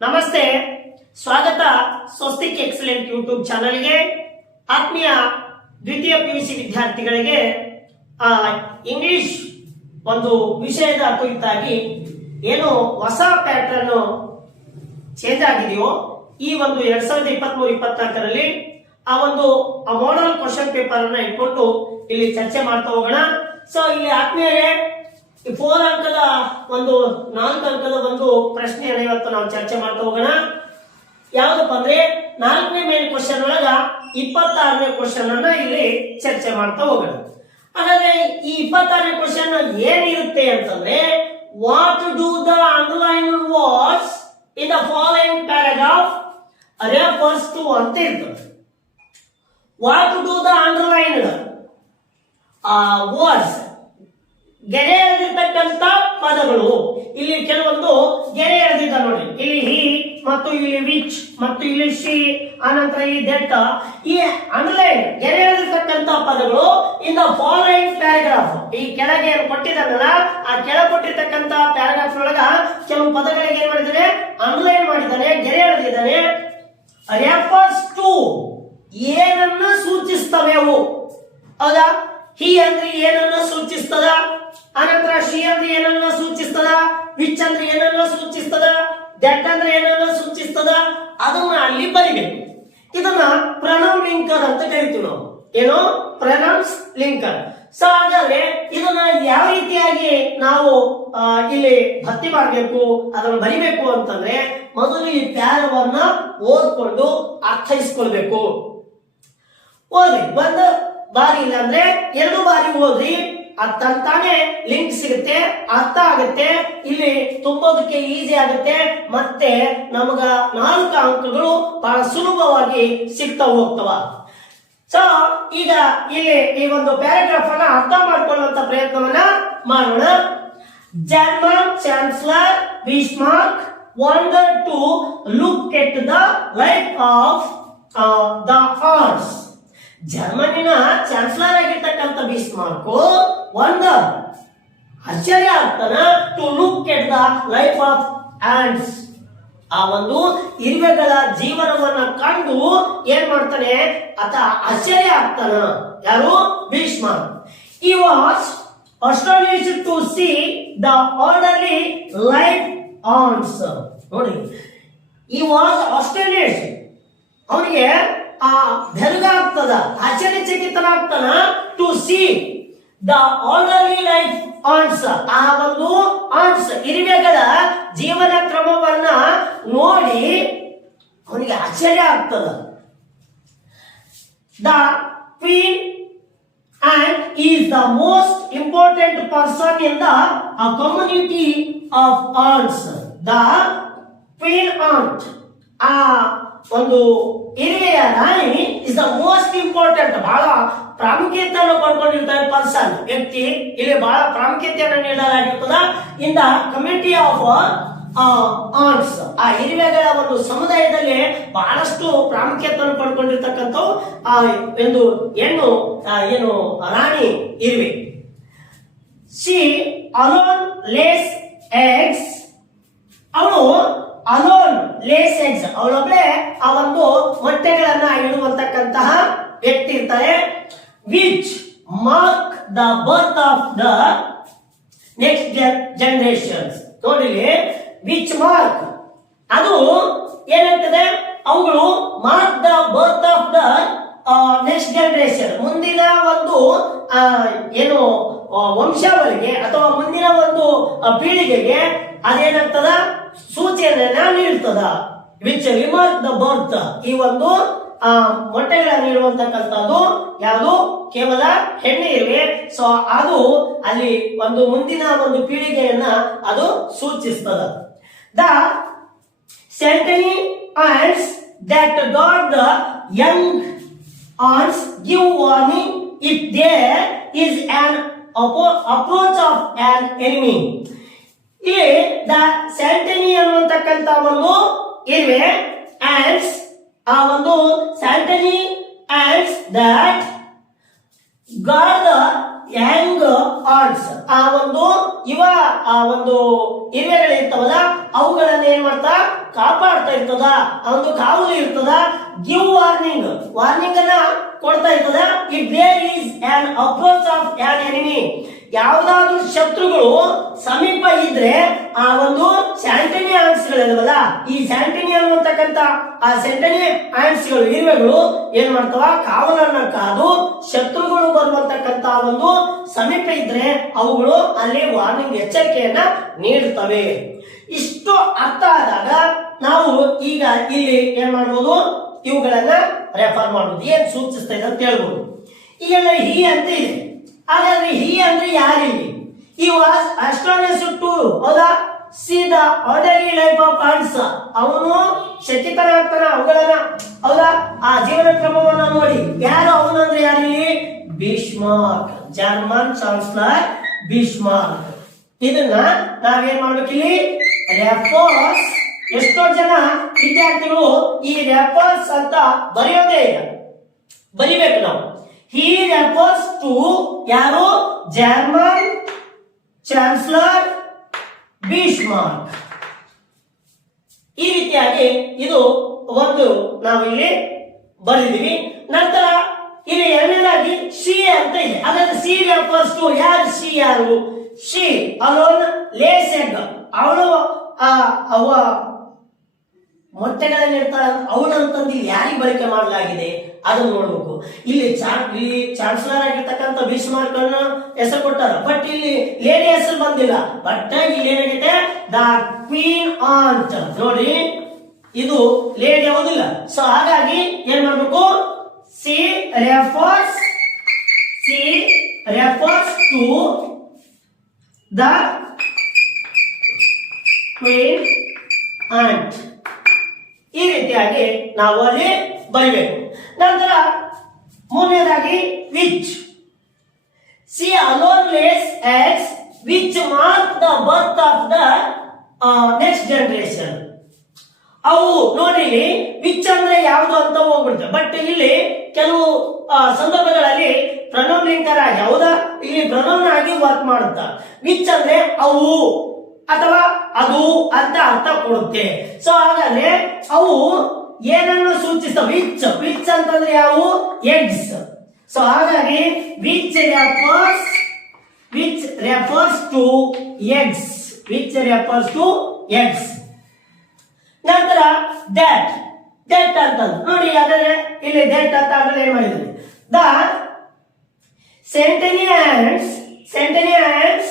ನಮಸ್ತೆ, ಸ್ವಾಗತ Swastik excellent YouTube ಚಾನಲ್ಗೆ, ಆತ್ಮೀಯ ದ್ವಿತೀಯ ಪಿ ಯು ಸಿ ವಿದ್ಯಾರ್ಥಿಗಳಿಗೆ ಇಂಗ್ಲಿಷ್ ಒಂದು ವಿಷಯದ ಕುರಿತಾಗಿ ಏನು ಹೊಸ ಪ್ಯಾಟರ್ನ್ ಚೇಂಜ್ ಆಗಿದೆಯೋ, ಈ ಒಂದು ಎರಡ್ ಸಾವಿರದ ಇಪ್ಪತ್ತ್ ಮೂರು ಇಪ್ಪತ್ನಾಲ್ಕರಲ್ಲಿ ಆ ಒಂದು, ಆ ಮಾಡಲ್ ಕ್ವಶನ್ ಪೇಪರ್ ಅನ್ನ ಇಟ್ಕೊಂಡು ಇಲ್ಲಿ ಚರ್ಚೆ ಮಾಡ್ತಾ ಹೋಗೋಣ. ಸೊ ಇಲ್ಲಿ ಆತ್ಮೀಯರೇ ಈ ಫೋರ್ ಅಂಕದ ಒಂದು ನಾಲ್ಕು ಅಂಕದ ಒಂದು ಪ್ರಶ್ನೆಯನ್ನು ಇವತ್ತು ನಾವು ಚರ್ಚೆ ಮಾಡ್ತಾ ಹೋಗೋಣ. ಯಾವ್ದಪ್ಪ ಅಂದ್ರೆ ನಾಲ್ಕನೇ ಮೇನ್ ಕ್ವಶನ್ ಒಳಗ ಇಪ್ಪತ್ತಾರನೇ ಕ್ವಶನ್ ಅನ್ನ ಇಲ್ಲಿ ಚರ್ಚೆ ಮಾಡ್ತಾ ಹೋಗೋಣ. ಹಾಗಾದ್ರೆ ಈ ಇಪ್ಪತ್ತಾರನೇ ಕ್ವಶನ್ ಏನಿರುತ್ತೆ ಅಂತಂದ್ರೆ what do the underline was in the following paragraph refers to ಅಂತ ಇರ್ತದೆ. What do the underline words ಗೆರೆ ಎಳೆದಿರ್ತಕ್ಕಂತ ಪದಗಳು. ಇಲ್ಲಿ ಕೆಲವೊಂದು ಗೆರೆ ಎಳೆದಿದ್ದ ನೋಡಿ. ಇಲ್ಲಿ ಹಿ ಮತ್ತು ಇಲ್ಲಿ ವಿಚ್ ಮತ್ತು ಇಲ್ಲಿ ಶಿ ಆನಂತರ ಈ ದೆಟ್ಟ. ಈ ಅಂಡರ್ಲೈನ್ ಗೆರೆ ಎಳೆದಿರ್ತಕ್ಕಂತ ಪದಗಳು ಇನ್ ದ ಫಾಲೋಯಿಂಗ್ ಪ್ಯಾರಾಗ್ರಾಫ್ ಈ ಕೆಳಗೆ ಏನು ಕೊಟ್ಟಿದ್ದಾರಲ್ಲ ಆ ಕೆಳ ಕೊಟ್ಟಿರ್ತಕ್ಕಂತ ಪ್ಯಾರಾಗ್ರಾಫ್ ಒಳಗ ಕೆಲವು ಪದಗಳಿಗೆ ಏನ್ ಮಾಡಿದ್ದಾರೆ ಅಂಡರ್ಲೈನ್ ಮಾಡಿದ್ದಾರೆ ಗೆರೆ ಎಳೆದಿದ್ದಾನೆ. ರೆಫರ್ಸ್ ಟು ಏನನ್ನ ಸೂಚಿಸ್ತವೆ ಅವು? ಹೌದಾ? ಹಿ ಅಂದ್ರೆ ಏನನ್ನ ಸೂಚಿಸ್ತದ? ಅನಂತರ ಶಿ ಅಂದ್ರೆ ಏನನ್ನ ಸೂಚಿಸ್ತದ? ವಿಚ್ ಅಂದ್ರೆ ಏನನ್ನ ಸೂಚಿಸ್ತದ? ದಟ್ ಅಂದ್ರೆ ಏನನ್ನ ಸೂಚಿಸ್ತದ? ಅದನ್ನ ಅಲ್ಲಿ ಬರಿಬೇಕು. ಇದನ್ನ ಪ್ರಣವ್ ಲಿಂಕರ್ ಅಂತ ಕರಿತೀವಿ ನಾವು. ಏನು? ಪ್ರನೌನ್ಸ್ ಲಿಂಕರ್ ಸೊ ಹಾಗಾದ್ರೆ ಇದನ್ನ ಯಾವ ರೀತಿಯಾಗಿ ನಾವು ಇಲ್ಲಿ ಭರ್ತಿ ಮಾಡಬೇಕು, ಅದನ್ನು ಬರಿಬೇಕು ಅಂತಂದ್ರೆ ಮೊದಲು ಈ ಪ್ಯಾರವನ್ನ ಓದ್ಕೊಂಡು ಅರ್ಥೈಸ್ಕೊಳ್ಬೇಕು. ಓದ್ರಿ. ಒಂದು ಬಾರಿ ಇಲ್ಲ ಅಂದ್ರೆ ಎರಡು ಬಾರಿ ಓದ್ರಿ. ಅದ್ ತಂತಾನೆ ಲಿಂಕ್ ಸಿಗುತ್ತೆ, ಅರ್ಥ ಆಗುತ್ತೆ, ಇಲ್ಲಿ ತುಂಬೋದಕ್ಕೆ ಈಸಿ ಆಗುತ್ತೆ, ಮತ್ತೆ ನಮಗ ನಾಲ್ಕು ಅಂಕಗಳು ಬಹಳ ಸುಲಭವಾಗಿ ಸಿಗ್ತಾ ಹೋಗ್ತವ ಸೊ ಈಗ ಇಲ್ಲಿ ಈ ಒಂದು ಪ್ಯಾರಾಗ್ರಾಫ್ ಅನ್ನ ಅರ್ಥ ಮಾಡ್ಕೊಳ್ಳುವಂತ ಪ್ರಯತ್ನವನ್ನ ಮಾಡೋಣ German chancellor Bismarck wanted to look at the life of the arts. ಜರ್ಮನಿನ ಚಾನ್ಸಲರ್ ಆಗಿರ್ತಕ್ಕಂಥ ಬಿಸ್ಮಾರ್ಕ್ ಒಂದು ಆಶ್ಚರ್ಯ ಆಗ್ತಾನ to look at the life of ants ಆ ಒಂದು ಇರುವೆಗಳ ಜೀವನವನ್ನ ಕಂಡು ಏನ್ ಮಾಡ್ತಾನೆ? ಆತ ಆಶ್ಚರ್ಯ ಆಗ್ತಾನ. ಯಾರು? Bhishma he was astonished to see the orderly life ants ನೋಡಿ ಈ ವಾಸ್ ಆಸ್ಟ್ರೇಲಿಯಸ್ ಅವನಿಗೆ ಆ ಬೆರಗಾಗ್ತದ ಆಶ್ಚರ್ಯಚಕಿತನಾಗ್ತಾನ to see the orderly life ants ಆ ಒಂದು ಆನ್ಸ್ ಇರಿವೆಗಳ ಜೀವನ ಕ್ರಮವನ್ನ ನೋಡಿ ಅವನಿಗೆ ಆಶ್ಚರ್ಯ ಆಗ್ತದ. The queen and is the most important person in the community of ants the queen ant. ಆ ಒಂದು ಹಿರಿಯ ನಾಯಿ ಇಸ್ ದ ಮೋಸ್ಟ್ ಇಂಪಾರ್ಟೆಂಟ್ ಬಹಳ ಪ್ರಾಮುಖ್ಯತೆಯನ್ನು ಪಡ್ಕೊಂಡಿರ್ತಾರೆ ಪರ್ಸನ್ ವ್ಯಕ್ತಿ. ಇಲ್ಲಿ ಬಹಳ ಪ್ರಾಮುಖ್ಯತೆಯನ್ನು ನೀಡಲಾಗಿರ್ತದ. In the committee of ants ಆ ಇರುವೆಗಳ ಒಂದು ಸಮುದಾಯದಲ್ಲಿ ಬಹಳಷ್ಟು ಪ್ರಾಮುಖ್ಯತೆಯನ್ನು ಪಡ್ಕೊಂಡಿರ್ತಕ್ಕಂಥ ಆ, ಒಂದು ಹೆಣ್ಣು ಏನು, ರಾಣಿ ಇರುವೆ ಸಿ ಅಲೋನ್ ಲೇಸ್ ಎಕ್ಸ್ ಅವಳು ಅಲೋನ್ ಲೇಸ್ ಎಗ್ಸ್ ಆ ಒಂದು ಮೊಟ್ಟೆಗಳನ್ನ ಇಡುವಂತಕ್ಕಂತಹ ವ್ಯಕ್ತಿ ಇರ್ತಾರೆ which mark the birth of the next generation. ನೋಡಿ ವಿಚ್ ಮಾರ್ಕ್. ಅದು ಏನಾಗ್ತದೆ? ಅವುಗಳು mark the birth of the next generation. ಮುಂದಿನ ಒಂದು ವಂಶಾವಳಿಗೆ ಅಥವಾ ಮುಂದಿನ ಒಂದು ಪೀಳಿಗೆಗೆ ಅದೇನಾಗ್ತದ ಸೂಚನೆಯನ್ನ ನೀಡ್ತದ. ವಿಚ್ ರಿಮರ್ಕ್ ದ ಬರ್ತ್ ಈ ಒಂದು, ಆ, ಮೊಟ್ಟೆಗಳನ್ನು ನೀಡುವಂತಕ್ಕಂಥದ್ದು ಯಾವುದು? ಕೇವಲ ಹೆಣ್ಣೆ ಇರುವೆ. ಸೊ ಅದು ಅಲ್ಲಿ ಒಂದು ಮುಂದಿನ ಒಂದು ಪೀಳಿಗೆಯನ್ನ ಅದು ಸೂಚಿಸ್ತದ. The sentinel ants that guard the young ants give warning if they is an appro- of an enemy. ಇಲ್ಲಿ ದ ಸ್ಯಾಂಟನಿ ಅನ್ನುವಂತಕ್ಕಂತ ಒಂದು ಇರುವೆ ಆಂಡ್ಸ್ ಆ ಒಂದು sentinel ants that guard the young ants ಆ ಒಂದು ಇವ, ಆ ಒಂದು ಇರುವೆಗಳಿರ್ತಾವಲ್ಲ ಅವುಗಳನ್ನ ಏನ್ ಮಾಡ್ತಾ ಕಾಪಾಡ್ತಾ ಇರ್ತದ ಅವನು ಕಾವಲು ಇರ್ತದ ಗಿವ್ ವಾರ್ನಿಂಗ್ ವಾರ್ನಿಂಗ್ ಅನ್ನ ಕೊಡ್ತಾ ಇರ್ತದ if there is an approach of an enemy ಯಾವ್ದಾದ್ರು ಶತ್ರುಗಳು ಸಮೀಪ ಇದ್ರೆ ಆ ಒಂದು ಸ್ಯಾಂಟನಿ ಗಳಿಲ್ವಲ್ಲ ಈ ಸ್ಯಾಂಟನಿ ಅನ್ನುವಂತಕ್ಕಂತ ಆ ಸೆಂಟನಿ ಗಳು, ಇರುವೆಗಳು ಏನ್ ಮಾಡ್ತಾವ? ಕಾವಲನ್ನ ಕಾದು ಶತ್ರುಗಳು ಬರುವಂತಕ್ಕಂತ ಒಂದು ಸಮೀಪ ಇದ್ರೆ ಅವುಗಳು ಅಲ್ಲಿ ವಾರ್ನಿಂಗ್ ಎಚ್ಚರಿಕೆಯನ್ನ ನೀಡುತ್ತವೆ ಇಷ್ಟು ಅರ್ಥ ಆದಾಗ ನಾವು ಈಗ ಇಲ್ಲಿ ಏನ್ ಮಾಡ್ಬೋದು? ಇವುಗಳನ್ನ ರೆಫರ್ ಮಾಡುದು ಏನ್ ಸೂಚಿಸ್ತಾ ಇದೆ ಅಂತ ಹೇಳ್ಬೋದು. ಈಗೆಲ್ಲ ಹಿ ಅಂತ ಇದೆ. ಹಾಗಾದ್ರೆ ಹಿ ಅಂದ್ರೆ ಯಾರಿಲ್ಲಿ? ಈ ವಾಸ್ ಅಸ್ಟ್ರಾನಸ್ ಟು ಹೌದಾ ಸೀದಾ ದ ಲೈಫ್ ಆಫ್ ಆಂಡ್ಸ್ ಅವನು ಶಚಿತನಾಗ್ತಾನ ಅವುಗಳನ್ನ ಹೌದಾ? ಆ ಜೀವನ ಕ್ರಮವನ್ನ ನೋಡಿ. ಯಾರು ಅವನು ಅಂದ್ರೆ ಯಾರಿಲ್ಲಿ? ಭೀಷ್ಮಾರ್ಕ್. German chancellor Bismarck. ಇದನ್ನ ನಾವೇನ್ ಮಾಡ್ಬೇಕಿಲ್ಲಿ? ರೆಫರ್ಸ್ ಎಷ್ಟೋ ಜನ ವಿದ್ಯಾರ್ಥಿಗಳು ಈ ರೆಫರ್ಸ್ ಅಂತ ಬರೆಯೋದೇ ಇಲ್ಲ. ಬರಿಬೇಕು ನಾವು. ಹಿ ರೆಫರ್ಸ್ ಟು ಯಾರು? ಜರ್ಮನ್ ಚಾನ್ಸಲರ್ ಬೀಶ್ಮಾರ್ಕ್ ಈ ರೀತಿಯಾಗಿ ಇದು ಒಂದು ನಾವಿಲ್ಲಿ ಬರೆದಿದ್ದೀವಿ. ನಂತರ ಇಲ್ಲಿ ಎರಡನೇದಾಗಿ ಸಿ ಅಂತ ಇದೆ. ಹಾಗಾದ್ರೆ ಸಿ ರೆಫರ್ಸ್ ಟು ಯಾರು? ಸಿ ಯಾರು? ಶಿ ಅಲೋನ್ ಲೇಸ್ ಎಗ್ ಅವಳು ಮೊಟ್ಟೆಗಳನ್ನ ಇಡ್ತಾಳೆ ಅವನಂತಂದು ಇಲ್ಲಿ ಯಾರಿಗೆ ಬಳಕೆ ಮಾಡಲಾಗಿದೆ? ಅದನ್ನ ನೋಡ್ಬೇಕು. ಇಲ್ಲಿ ಇಲ್ಲಿ ಚಾನ್ಸಲರ್ ಆಗಿರ್ತಕ್ಕಂಥ ಬಿಸ್ಮಾರ್ಕ್ ಹೆಸರು ಕೊಟ್ಟಾರ ಬಟ್ ಇಲ್ಲಿ ಲೇಡಿ ಹೆಸರು ಬಂದಿಲ್ಲ. ಬಟ್ ಇಲ್ಲಿ ಏನಾಗಿದೆ ದ ಕ್ವೀನ್ ಆಂಟ್ ನೋಡಿ, ಇದು ಲೇಡಿ ಯಾವುದಿಲ್ಲ ಸೊ ಹಾಗಾಗಿ ಏನ್ ಮಾಡ್ಬೇಕು? She refers she refers to the queen ant ಈ ರೀತಿಯಾಗಿ ನಾವು ಅಲ್ಲಿ ಬರಿಬೇಕು. ನಂತರ ಮೂರನೇದಾಗಿ which she alone lays eggs which mark the birth of the next generation ಅವು ನೋಡಿ ವಿಚ್ ಅಂದ್ರೆ ಯಾವುದು ಅಂತ ಹೋಗ್ಬಿಡುತ್ತೆ. ಬಟ್ ಇಲ್ಲಿ ಕೆಲವು ಸಂದರ್ಭಗಳಲ್ಲಿ ಪ್ರನೌನ್ ಲಿಂಕರ್ ಆಗಿ ಇಲ್ಲಿ ಪ್ರನೌನ್ ಆಗಿ ವರ್ಕ್ ಮಾಡುತ್ತ? ವಿಚ್ ಅಂದ್ರೆ ಅವು. ಅಥವಾ ಅದು ಅಂತ ಅರ್ಥ ಕೊಡುತ್ತೆ. ಸೊ ಹಾಗಾದ್ರೆ ಅವು ಏನನ್ನು ಸೂಚಿಸ್ತವೆ? ವಿಚ್ ವಿಚ್ ಅಂತಂದ್ರೆ ಯಾವು? ಎಗ್ಸ್ ಸೊ ಹಾಗಾಗಿ which refers which refers to eggs which refers to eggs ನಂತರ ದಟ್ ದಟ್ ಅಂತ ನೋಡಿ, ಹಾಗಾದ್ರೆ ಇಲ್ಲಿ ದಟ್ ಅಂತ ಆಗಲೇ ಏನ್ ಮಾಡಿದ್ರಿ? The sentinels sentinels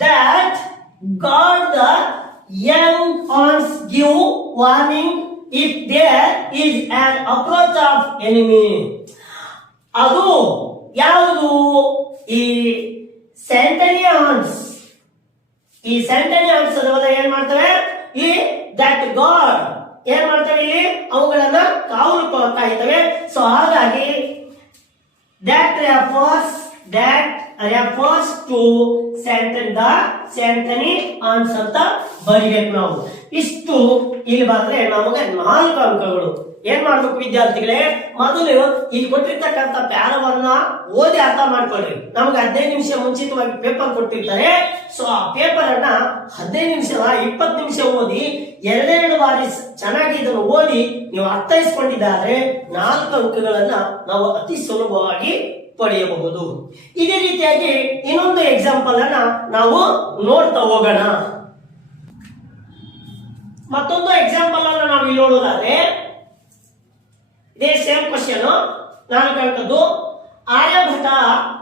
that guard the young ones give warning if there is an approach of enemy ಅದು ಯಾವುದು ಈ ಸೆಂಟನಿಯಾನ್ಸ್ ಈ ಸೆಂಟನಿಯಾನ್ಸ್ ಅದವಲ್ಲ ಏನ್ ಮಾಡ್ತವೆ ಈ ದಟ್ ಗಾಡ್ ಏನ್ ಮಾಡ್ತವೆ ಇಲ್ಲಿ ಅವುಗಳನ್ನ ಕಾವಲು ಕಾಯ್ತವೆ ಸೊ ಹಾಗಾಗಿ that refers that refers to sentinel the sentinel ants ಅಂತ ಬರಿಬೇಕು ನಾವು. ಇಷ್ಟು ಇಲ್ಲಿ ಬಂದ್ರೆ ನಮಗೆ ನಾಲ್ಕು ಅಂಕಗಳು. ಏನ್ ಮಾಡ್ಬೇಕು ವಿದ್ಯಾರ್ಥಿಗಳೇ? ಮೊದಲು ಇಲ್ಲಿ ಕೊಟ್ಟಿರ್ತಕ್ಕಂಥ ಪ್ಯಾರವನ್ನ ಓದಿ ಅರ್ಥ ಮಾಡ್ಕೊಳ್ರಿ. ನಮ್ಗೆ ಹದಿನೈದು ನಿಮಿಷ ಮುಂಚಿತವಾಗಿ ಪೇಪರ್ ಕೊಟ್ಟಿರ್ತಾರೆ. ಸೊ ಆ ಪೇಪರ್ ಅನ್ನ ಹದಿನೈದು ನಿಮಿಷ ಇಪ್ಪತ್ತು ನಿಮಿಷ ಓದಿ, ಎರಡೆರಡು ಬಾರಿ ಚೆನ್ನಾಗಿ ಇದನ್ನು ಓದಿ ನೀವು ಅರ್ಥೈಸ್ಕೊಂಡಿದ್ದಾರೆ ನಾಲ್ಕು ಅಂಕಗಳನ್ನ ನಾವು ಅತಿ ಸುಲಭವಾಗಿ ಪಡೆಯಬಹುದು. ಇದೇ ರೀತಿಯಾಗಿ ಇನ್ನೊಂದು ಎಕ್ಸಾಂಪಲ್ ಅನ್ನ ನಾವು ನೋಡ್ತಾ ಹೋಗೋಣ. ಮತ್ತೊಂದು ಎಕ್ಸಾಂಪಲ್ ಅನ್ನ ನಾವು ಇಲ್ಲಿ ನೋಡೋದಾದ್ರೆ, ಇದೇ ಸೇಮ್ ಕ್ವಶನ್ ನಾನು ಕೇಳ್ತದ್ದು Aryabhata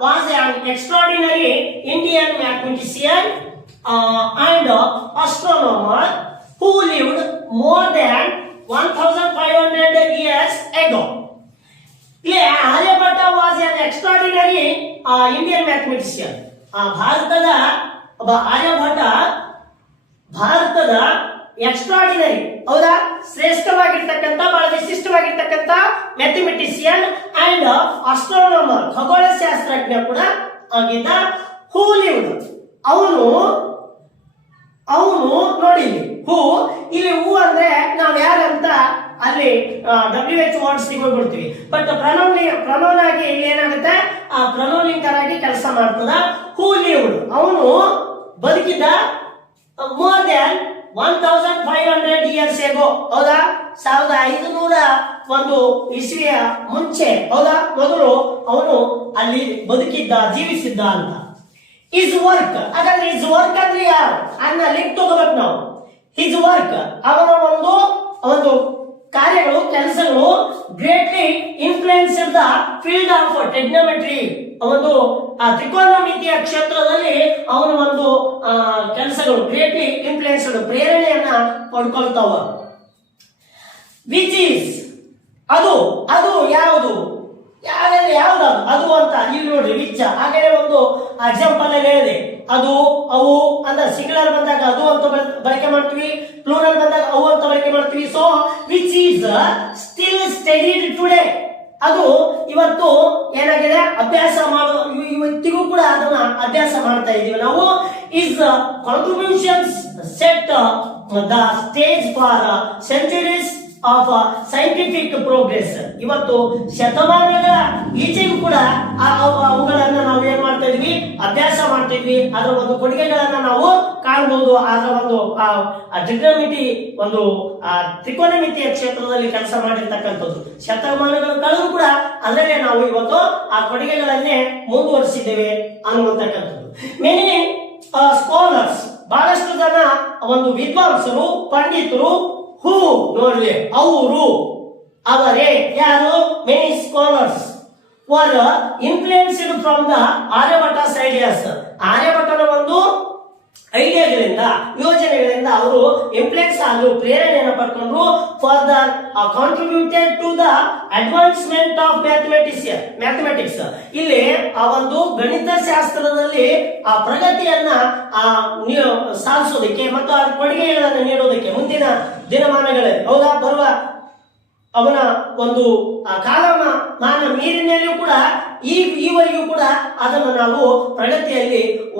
was an extraordinary Indian mathematician and astronomer who lived more than 1500 years ago. ಇಲ್ಲಿ Aryabhata was an extraordinary Indian mathematician ಭಾರತದ ಒಬ್ಬ ಆರ್ಯಭಟ ಭಾರತದ ಎಕ್ಸ್ಟ್ರಾಡಿನರಿ ಹೌದಾ? ಶ್ರೇಷ್ಠವಾಗಿರ್ತಕ್ಕಂಥ, ಬಹಳ ವಿಶಿಷ್ಟವಾಗಿರ್ತಕ್ಕಂಥ ಮ್ಯಾಥಮೆಟಿಷಿಯನ್ ಅಂಡ್ ಅಸ್ಟ್ರೋನಮರ್ ಖಗೋಳ ಶಾಸ್ತ್ರಜ್ಞ ಕೂಡ ಆಗಿದ್ದ ಹೂ ಅವನು ಅವನು ನೋಡಿ ಹೂ, ಇಲ್ಲಿ ಹೂ ಅಂದ್ರೆ ನಾವು ಯಾರಂತ ಅಲ್ಲಿ ಡಬ್ಲ್ಯೂ ಎಚ್ ವರ್ಡ್ಸ್ ಹೋಗ್ಬಿಡ್ತೀವಿ ಬಟ್ ಪ್ರನೌನ್ ಪ್ರನೌನ್ ಆಗಿ ಇಲ್ಲಿ ಏನಾಗುತ್ತೆ? ಆ ಪ್ರಲೋಲಿಂಕರ್ ಆಗಿ ಕೆಲಸ ಮಾಡ್ತದ? ಹೂ ಅವನು ಬದುಕಿದ more than one thousand five hundred years ago ಹೌದಾ? ಸಾವಿರದ ಐದುನೂರ ಒಂದು ಇಸ್ವಿಯ ಮುಂಚೆ. ಹೌದಾ? ಮೊದಲು ಅವನು ಅಲ್ಲಿ ಬದುಕಿದ್ದ, ಜೀವಿಸಿದ್ದ ಅಂತ. ಇಸ್ ವರ್ಕ್ ಹಾಗಾದ್ರೆ ಇಸ್ ವರ್ಕ್ ಅಂದ್ರೆ ಯಾರು? ಅನ್ನ ಲಿಂಕ್ ತಗೋಬೇಕು ನಾವು. ಹಿಸ್ ವರ್ಕ್ ಅವನ ಒಂದು ಒಂದು ಕಾರ್ಯಗಳು, ಕೆಲಸಗಳು greatly influence the field of trigonometry ಒಂದು ಆ ತ್ರಿಕೋನಮಿತಿಯ ಕ್ಷೇತ್ರದಲ್ಲಿ ಅವನ ಒಂದು ಕೆಲಸಗಳು ಗ್ರೇಟ್ಲಿ ಇನ್ಫ್ಲೂಯೆನ್ಸ್ ಪ್ರೇರಣೆಯನ್ನ ಪಡ್ಕೊಳ್ತಾವ. ವಿಚ್ ಈಸ್ ಅದು ಅದು ಯಾವುದು? ಯಾವ್ದು ಯಾವ್ದು ಅದು? ಅಂತ ನೋಡ್ರಿ ವಿಚ್ಚ ಹಾಗೆ ಒಂದು ಎಕ್ಸಾಂಪಲ್ ಹೇಳಿದೆ. ಅದು ಅವು ಅಂದ್ರೆ ಸಿಂಗುಲರ್ ಬಂದಾಗ ಅದು ಅಂತ ಬಳಕೆ ಮಾಡ್ತೀವಿ ಪ್ಲೂರಲ್ ಬಂದಾಗ ಅವು ಅಂತ ಬಳಕೆ ಮಾಡ್ತೀವಿ. So which is still studied today ಅದು ಇವತ್ತು ಏನಾಗಿದೆ? ಅಭ್ಯಾಸ ಮಾಡೋ, ಇವ- ಇವತ್ತಿಗೂ ಕೂಡ ಅದನ್ನ ಅಭ್ಯಾಸ ಮಾಡ್ತಾ ಇದೀವಿ. ನಾವು his contributions set the stage for centuries of scientific progress ಇವತ್ತು ಶತಮಾನಗಳ ಈಚೆಗೂ ಕೂಡ ಅವುಗಳನ್ನ ನಾವು ಏನ್ ಮಾಡ್ತಾ ಇದ್ವಿ? ಅಭ್ಯಾಸ ಮಾಡ್ತಾ ಇದ್ವಿ. ಅದರ ಒಂದು ಕೊಡುಗೆಗಳನ್ನ ನಾವು ಕಾಣಬಹುದು ಅದರ ಒಂದು ಟ್ರಿಗ್ನಮಿತಿ ಒಂದು ಆ, ತ್ರಿಕೋನಮಿತಿಯ ಕ್ಷೇತ್ರದಲ್ಲಿ ಕೆಲಸ ಮಾಡಿರ್ತಕ್ಕಂಥದ್ದು. ಶತಮಾನಗಳು ಕಳೆದು ಕೂಡ ಅದರಲ್ಲೇ ನಾವು ಇವತ್ತು ಆ ಕೊಡುಗೆಗಳನ್ನೇ ಮುಂದುವರಿಸಿದ್ದೇವೆ ಅನ್ನುವಂತಕ್ಕಂಥದ್ದು. ಮೆನಿ ಸ್ಕಾಲರ್ಸ್ ಬಹಳಷ್ಟು ಜನ ಒಂದು ವಿದ್ವಾಂಸರು ಪಂಡಿತರು ಹೂ ನೋಡ್ರಿ, ಅವರು. ಅವರೇ, ಯಾರು? Many scholars were influenced from the Aryabhatta ideas ಆರ್ಯಭಟ್ಟನ ಒಂದು ಐಡಿಯಾಗಳಿಂದ, ಯೋಜನೆಗಳಿಂದ ಅವರು ಇಂಪ್ಲೆಕ್ಸ್ ಆಗಲು ಪ್ರೇರಣೆಯನ್ನು ಪಡ್ಕೊಂಡ್ರು for the contributed to the advancement of mathematics mathematics ಇಲ್ಲಿ ಆ ಒಂದು ಗಣಿತ ಶಾಸ್ತ್ರದಲ್ಲಿ ಆ ಪ್ರಗತಿಯನ್ನ, ಆ ಸಾಧಿಸೋದಕ್ಕೆ ಮತ್ತು ಆ ಕೊಡುಗೆಗಳನ್ನು ನೀಡೋದಕ್ಕೆ ಮುಂದಿನ ದಿನಮಾನಗಳಲ್ಲಿ. ಹೌದಾ, ಬರುವ ಅವನ ಒಂದು, ಆ, ಕಾಲಮ, ಮಾನ ಮೀರಿನಲ್ಲಿಯೂ ಕೂಡ ಈ, ಈವರೆಗೂ ಕೂಡ ಅದನ್ನು ನಾವು ಪ್ರಗತಿಯಲ್ಲಿ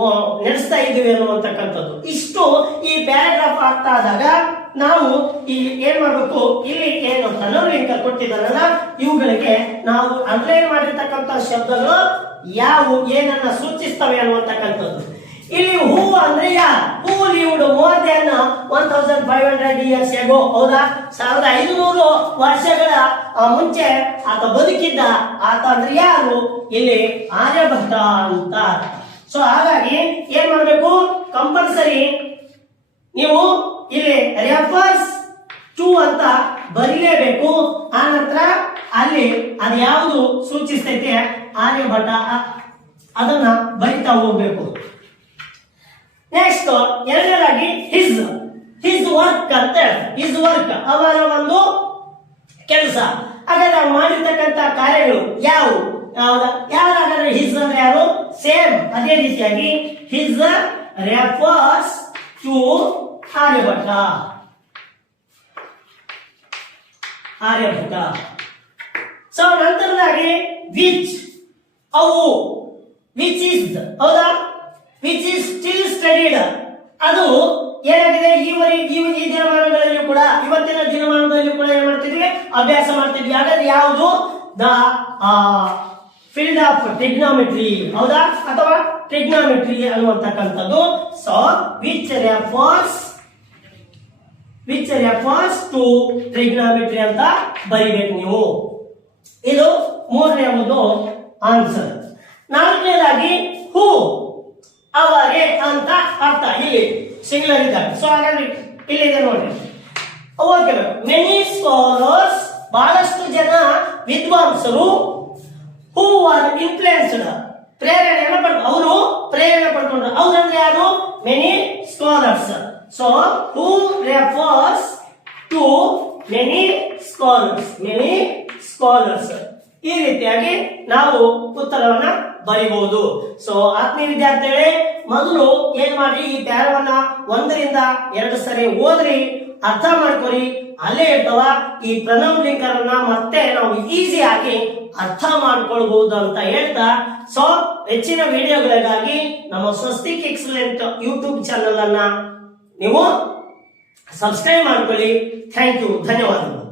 ನಡೆಸ್ತಾ ಇದ್ದೀವಿ ಅನ್ನುವಂತಕ್ಕಂಥದ್ದು. ಇಷ್ಟು ಈ ಪ್ಯಾರಾಗ್ರಾಫ್ ಆಗ್ತಾ ಆದಾಗ ನಾವು ಇಲ್ಲಿ ಏನ್ ಮಾಡಬೇಕು? ಇಲ್ಲಿ ಏನು ಕನ್ನಡ ಲಿಂಕ್ ಕೊಟ್ಟಿದ್ದಾರಲ್ಲ, ಇವುಗಳಿಗೆ ನಾವು ಅನ್ಲೈನ್ ಮಾಡಿರ್ತಕ್ಕಂಥ ಶಬ್ದಗಳು ಯಾವ, ಏನನ್ನ ಸೂಚಿಸ್ತವೆ ಅನ್ನುವಂತಕ್ಕಂಥದ್ದು. ಇಲ್ಲಿ ಹೂ ಅಂದ್ರೆ ಯಾರು? Who lived more one thousand five hundred years ago ಹೌದಾ? ಸಾವಿರದ ಐದುನೂರು ವರ್ಷಗಳ ಮುಂಚೆ ಆತ ಬದುಕಿದ್ದ ಆತ ಅಂದ್ರೆ ಯಾರು? ಇಲ್ಲಿ ಆರ್ಯಭಟ್ಟ ಅಂತ ಸೊ ಹಾಗಾಗಿ ಏನ್ ಮಾಡಬೇಕು? ಕಂಪಲ್ಸರಿ ನೀವು ಇಲ್ಲಿ ರೆಫರ್ಸ್ ಟು ಅಂತ ಬರೀಲೇಬೇಕು. ಆ ನಂತರ ಅಲ್ಲಿ ಅದು ಯಾವುದು ಸೂಚಿಸ್ತೈತೆ? ಆರ್ಯಭಟ ಅ- ಅದನ್ನ ಬರಿತಾ ಹೋಗ್ಬೇಕು. ನೆಕ್ಸ್ಟ್ ಎರಡನೇದಾಗಿ ಹಿಸ್ ಹಿಸ್ ವರ್ಕ್ ಅಂತ ಹಿಸ್ ವರ್ಕ್ ಅವರ ಒಂದು ಕೆಲಸ. ಹಾಗಾದ್ರೆ ನಾವು ಮಾಡಿರ್ತಕ್ಕಂಥ ಕಾರ್ಯಗಳು ಯಾವುವು ಯಾವ್ದ? ಯಾರು ಹಾಗಾದ್ರೆ ಹಿಸ್ ಅಂದ್ರೆ ಯಾರು? ಸೇಮ್ ಅದೇ ರೀತಿಯಾಗಿ his refers to Aryabhata Aryabhata so ನಂತರದಾಗಿ which ಅವು. ವಿಚ್ ಇಸ್ ಹೌದಾ? ವಿಚ್ ಇಸ್ ಸ್ಟಿಲ್ ಸ್ಟಡಿಡ್ ಅದು ಏನಾಗಿದೆ? ಈವರೆ ಈ ದಿನಮಾನಗಳಲ್ಲಿ ಕೂಡ, ಇವತ್ತಿನ ದಿನಮಾನದಲ್ಲಿ ಕೂಡ ಏನ್ ಮಾಡ್ತಿದ್ವಿ? ಅಭ್ಯಾಸ ಮಾಡ್ತಿದ್ವಿ. ಹಾಗಾದ್ರೆ ಯಾವುದು? ದ ಫೀಲ್ಡ್ ಆಫ್ ಟ್ರಿಗ್ನಾಮೆಟ್ರಿ ಹೌದಾ? ಅಥವಾ trigonometry ಅನ್ನುವಂತಕ್ಕಂಥದ್ದು. So which refers which refers to trigonometry ಅಂತ ಬರಿಬೇಕು ನೀವು. ಇದು ಮೂರನೇ ಒಂದು ಆನ್ಸರ್ ನಾಲ್ಕನೇದಾಗಿ ಹೂ ಅವರೇ. ಅಂತ ಅರ್ಥ. ಇಲ್ಲಿ ಸಿಂಗ್ಲರ್ ಇದ್ದಾರೆ. ಸೊ ಹಾಗಾದ್ರೆ ಇಲ್ಲಿದೆ ನೋಡಿ ಓಕೆ ಮೆನಿ ಸ್ಕಾಲರ್ಸ್ ಬಹಳಷ್ಟು ಜನ ವಿದ್ವಾಂಸರು ಹೂ ಆರ್ ಇನ್ಫ್ಲೂಯೆನ್ಸ್ಡ್ ಪ್ರೇರಣೆಯನ್ನು ಪಡ್ ಅವರು ಪ್ರೇರಣೆ ಪಡ್ಕೊಂಡ್ರು. ಅವ್ರಂದ್ರೆ ಯಾರು? Many scholars so who refers to many scholars many scholars ಈ ರೀತಿಯಾಗಿ ನಾವು ಉತ್ತರವನ್ನ ಬರೀಬಹುದು ಸೊ ಆತ್ಮೀಯ ವಿದ್ಯಾರ್ಥಿಗಳೇ ಮೊದಲು ಏನ್ ಮಾಡ್ರಿ, ಈ ಧ್ಯಾನವನ್ನ ಒಂದರಿಂದ ಎರಡು ಸರಿ ಓದ್ರಿ, ಅರ್ಥ ಮಾಡ್ಕೊರಿ. ಅಲ್ಲೇ ಇರ್ತವ, ಈ ಪ್ರಣವ್ ಲಿಂಗರನ್ನ ಮತ್ತೆ ನಾವು ಈಸಿ ಆಗಿ ಅರ್ಥ ಮಾಡ್ಕೊಳ್ಬಹುದು ಅಂತ ಹೇಳ್ತಾ ಸೊ ಹೆಚ್ಚಿನ ವಿಡಿಯೋಗಳಿಗಾಗಿ ನಮ್ಮ ಸ್ವಸ್ತಿಕ್ ಎಕ್ಸಲೆಂಟ್ ಯೂಟ್ಯೂಬ್ ಚಾನಲ್ ಅನ್ನ ನೀವು ಸಬ್ಸ್ಕ್ರೈಬ್ ಮಾಡ್ಕೊಳ್ಳಿ. ಥ್ಯಾಂಕ್ ಯು ಧನ್ಯವಾದಗಳು.